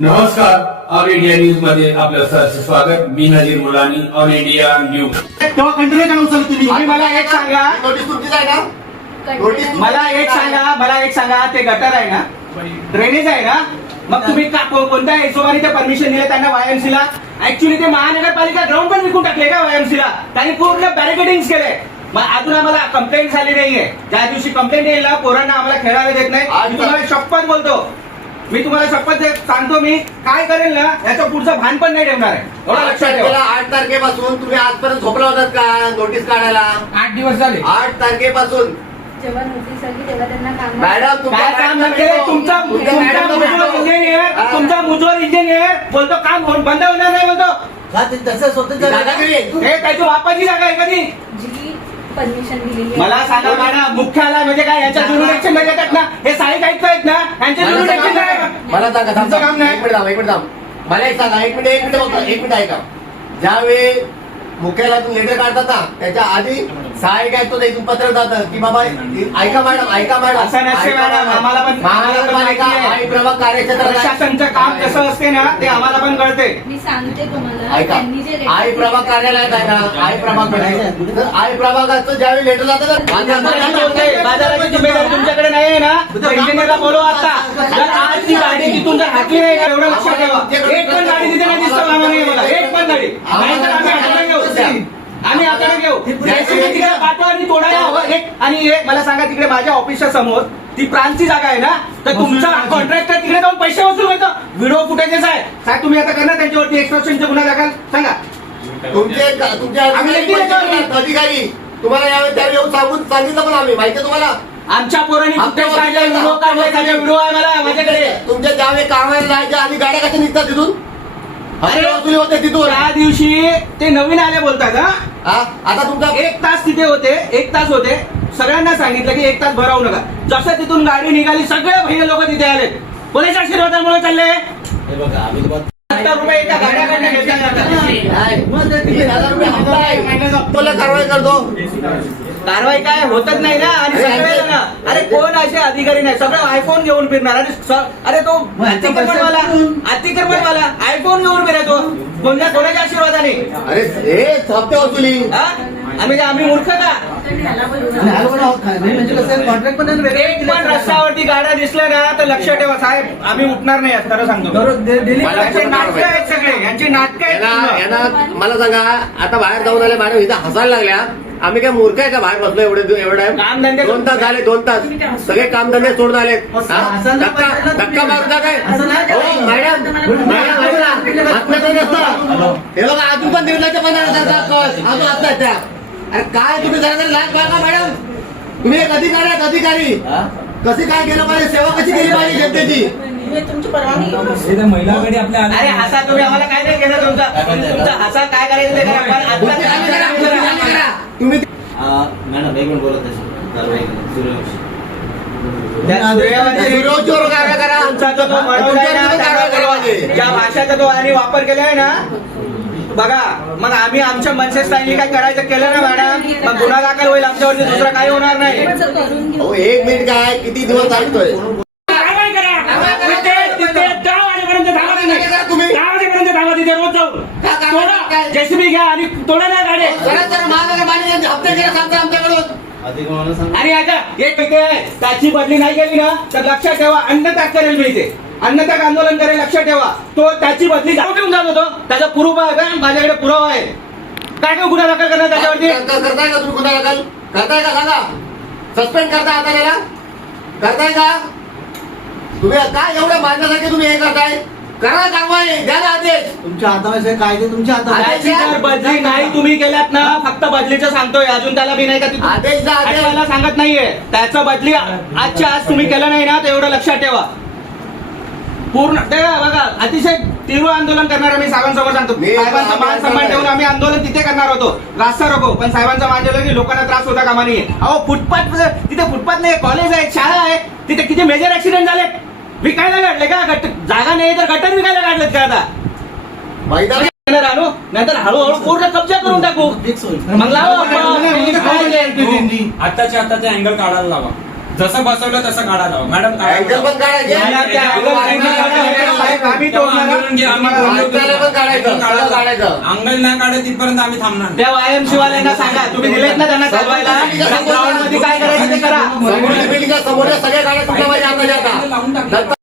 नमस्कार, all India news मध्ये आपलं सहर्ष स्वागत. मी नजीर मुलानी, ऑल इंडिया न्यूज. तेव्हा कंटिन्यू करा उचल तुम्ही. मला एक सांगा, नोटीस तुमचीच आहे ना? नोटीस मला एक सांगा, ते गटर आहे ना, ड्रेनेज आहे ना, मग तुम्ही कोणत्या हिशोबाने ते परमिशन दिलं त्यांना वायएमसी ला? ऍक्च्युली ते महानगरपालिका ग्राउंड पण विकून टाकले का वायएमसी ला? त्यांनी पूर्ण बॅरिकेडिंग केले. मग अजून आम्हाला कंप्लेंट झाली नाहीये. ज्या दिवशी कंप्लेंट येईल ना, पोरांना आम्हाला खेळायला देत नाही. मी तुम्हाला शपथ बोलतो, मी तुम्हाला शपथ सांगतो, मी काय करेल ना याचं पुढचं भान पण नाही ठेवणार आहे. एवढं लक्षात ठेवा. 8 तारखेपासून तुम्ही आजपर्यंत झोपला होतात का नोटीस काढायला? 8 दिवस झाले. 8 तारखेपासून जेव्हा नोटीस आली तेव्हा त्यांना काम मॅडम काय काम म्हणजे तुमचा मुजवर इंजिनियर बोलतो काम बंद होणार नाही बोलतो. तसं स्वतः हे त्याची वापरची जागा आहे कधी? जी परमिशन दिलेली मला सांगा मॅडम, मुख्यालय म्हणजे काय? यांच्या जुरुडिक्शन मध्ये येतात ना हे सहाय्यक आयुक्त आहेत ना, यांच्या जुरुडिक्शन आहे का? मला सांगा, तुमचं काम नाही. एक मिनिट थांब. मला एक सांगा, एक मिनिट ऐका. ज्यावेळी मुख्यालयातून लेटर काढतात ना, त्याच्या आधी सहाय्यक आहे तो इथून पत्र जातं की बाबा ऐका मॅडम असं नसते मॅडम, आम्हाला पण महानगरपालिका आणि प्रभाग कार्यक्षेत्र प्रशासनचं काम कसं असते ना ते आम्हाला पण कळते. मी सांगते तुम्हाला, ऐका, त्यांनी जे आई प्रभाग कार्यालयात आहे ना, आई प्रभागाचं ज्यावेळी लेटर जातं बाजाराची जिम्मेदारी तुमच्याकडे नाही आहे ना, तर इंजिनियरला बोलवा आता. जर आज ती गाडी तिथून जर हाकली नाही ना, एवढं लक्षात ठेवा. एक पण गाडी तिथे नाही दिसतं आम्हाला, नाही मला एक पण गाडी. नाहीतर आम्ही हाताने घेऊ, आम्ही हाताने घेऊ. तिकडे पाठवा आणि तोडायला हवं. आणि हे मला सांगा, तिकडे माझ्या ऑफिसच्या समोर ती प्रांतची जागा आहे ना, तर तुमचा कॉन्ट्रॅक्टर तिकडे जाऊन पैसे वसूल करतो. व्हिडिओ फुटेजेस आहे. साहेब तुम्ही आता करणार त्यांच्यावरती एक्स्ट्रॉशनचा गुन्हा दाखल? सांगा. तुमच्या अधिकारी तुम्हाला यावेळी त्यावेळी येऊन सांगितलं पण आम्ही, माहिती तुम्हाला. आमच्या पोरांनी फुटेज काढले, व्हिडिओ काढले, त्याचे व्हिडिओ आहे मला माझ्याकडे. तुमच्या ज्यावेळी कामाला जायच्या आधी गाड्या कशा निघतात तिथून? वसुली होते तिथून. त्या दिवशी ते नवीन आले बोलतात. हा, आता तुमचा 1 तास तिथे होते, 1 तास होते. सगळ्यांना सांगितलं की 1 तास भरावू नका. जसं तिथून गाडी निघाली सगळे भैया लोक तिथे आले. कोणाच्या आशीर्वादामुळे चालले? 70 रुपये एका गाड्याकडनं घेतल्या जातात. 1000 रुपये हप्ता आहे. तुला कारवाई करतो. कारवाई काय होतच नाही ना. आणि सगळे ना, अरे कोण असे अधिकारी नाही, सगळं आयफोन घेऊन फिरणार. अरे तो अतिक्रमणवाला आयफोन घेऊन फिरायचो कोणाच्या आशीर्वादाने? अरे हे हप्ते वसुली. आम्ही मूर्ख का? एक पण रस्त्यावरती गाड्या दिसल्या ना तर लक्ष ठेवा साहेब, आम्ही उठणार नाही. खरं सांगतो, यांची नाटकं आहेत सगळे, यांची नाटकं आहेत. यांना मला सांगा, आता बाहेर जाऊन आले मॅडम, इथं हसायला लागल्या. आम्ही काय मूर्ख आहे का बाहेर बसलो एवढं कामधंदे 2 तास झाले, 2 तास सगळे कामधंदे सोडून आले. धक्का मारून काय? हो मॅडम, हे बघा अजून पण निर्णयाच्या 15,000 अजून आता त्या. अरे काय तुम्ही जरा लाज बघा मॅडम, तुम्ही एक अधिकारी आहेत. अधिकारी कशी काय केलं पाहिजे, सेवा कशी केली पाहिजे जनतेची? तुमची परवानगी अरे हसा तुम्ही, आम्हाला काय नाही केलं तुमचा हसा काय करायचं ते करा. तुम्ही मॅडम एक मिनिट बोलत ज्या भाषेचा तो आणि वापर केलाय ना बघा, मग आम्ही आमच्या मनसेस्थानी काय करायचं केलं ना मॅडम, मग गुन्हा दाखल होईल आमच्यावरती, दुसरं काही होणार नाही. करून घेऊ. 1 मिनिट काय, किती दिवस ऐकतोय तुम्ही? जेसीबी घ्या आणि तोडा ना गाडी. हप्ते घ्या सांगता आमच्याकडून. आणि आता एक त्याची बदली नाही केली ना तर लक्षात ठेवा, अन्नत्याग करेल मी इथे. अन्नत्याग आंदोलन करेल, लक्षात ठेवा. तो त्याची बदली घेऊन जात होतो, त्याचा पुरावा आहे का? माझ्याकडे पुरावा आहे. काय काय गुन्हा दाखल करणार त्याच्यावरती? करताय का तुम्ही गुन्हा दाखल? करताय का सांगा? सस्पेंड करताय आता त्याला? करताय का तुम्ही? काय एवढ्या मारण्यासाठी तुम्ही हे करताय? करा कारवाई, द्या ना आदेश. तुमच्या हातामध्ये कायदे तुमच्या त्याची जर बदली नाही तुम्ही केल्यात ना, फक्त बदलीचं सांगतोय, अजून त्याला बी नाही का तिथून आदेश द्या, आदेश. आठवायला सांगत नाहीये. त्याचं बदली आजच्या आज तुम्ही केलं नाही ना तर एवढं लक्षात ठेवा. पूर्ण ते बघा, अतिशय तीव्र आंदोलन करणार मी साहेबांसमोर सांगतो. साहेबांचा मान सन्मान ठेवून आम्ही आंदोलन तिथे करणार होतो, रास्ता रोको. पण साहेबांचा मान ठेवलं की लोकांना त्रास होता कामा नये. अहो फुटपाथ, तिथे फुटपाथ नाही, कॉलेज आहे, शाळा आहे, तिथे किती मेजर ऍक्सिडेंट झाले. विकायला काढले का? जागा नाही तर गटर विकायला काढलेत का? आता मैदान आणू, नंतर हळूहळू पूर्ण कब्जा करून टाकू. मग लावा आताच्या आता ते अँगल काढायला लावा. जसं बसवलं तसं काढा लावा. मॅडम काय अँगल पण काढायचे नाही, त्या अँगल साहेब, आम्ही तोडणार. आंदोलन घे, आम्ही बोललो होतो. अंगल पण काढायचं, सगळं काढायचं. अंगल नाही काढत तिथपर्यंत आम्ही थांबणार नाही. त्या वायम शिवाल्यांना सांगा, तुम्ही दिलेत ना त्यांना चालवायला, ग्राउंड मध्ये काय करायचं ते करा. समोरच्या बिल्डिंगच्या समोरच्या सगळ्या गाड्या तुटल्या पाहिजे आता.